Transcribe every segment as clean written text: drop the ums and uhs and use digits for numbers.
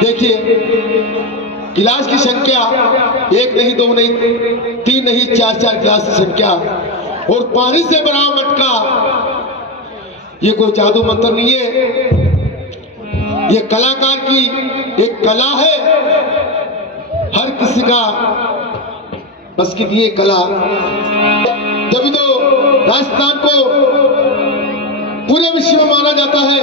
देखिए, गिलास की संख्या एक नहीं, दो नहीं, तीन नहीं, चार चार गिलास की संख्या, और पानी से बना मटका। ये कोई जादू मंत्र नहीं है, ये कलाकार की एक कला है। हर किसी का बस की ये कला, तभी तो राजस्थान को पूरे विश्व में माना जाता है।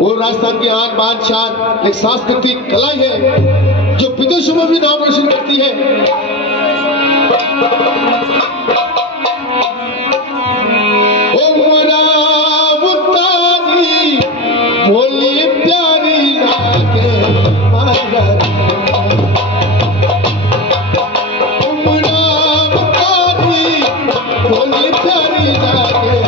और राजस्थान की आन बान शान एक सांस्कृतिक कला है जो विदेशों में भी नाम रोशन करती है। बोली प्यारी लागे बोली प्यारी लागे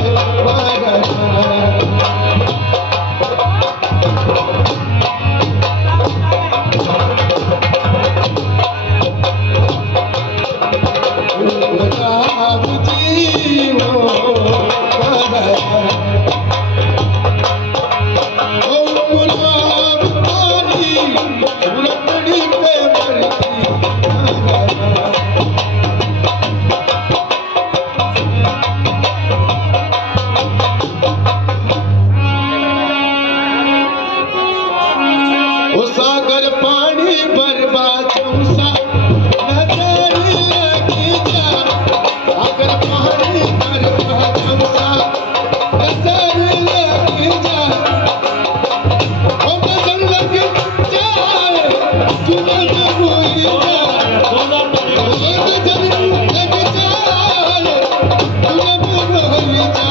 सागर पानी बर्बाद नजर लगी जा, सागर पानी बर्बाद नजर लगी जा, नजर लग जाए तुझे भूल जा, नजर लग जाए तुझे भूल जा,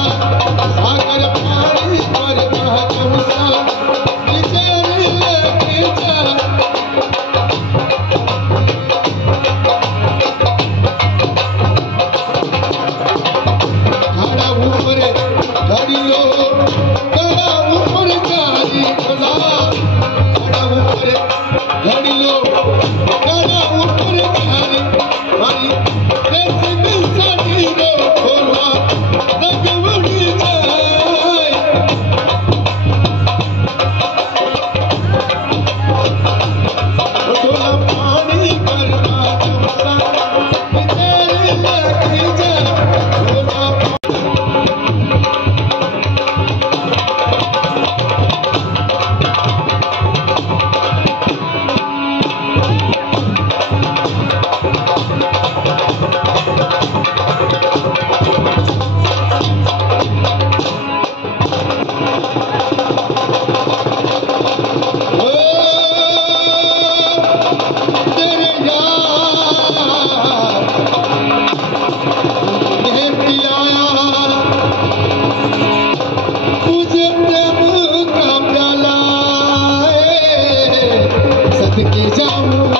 सागर पानी बर्बाद के जाऊं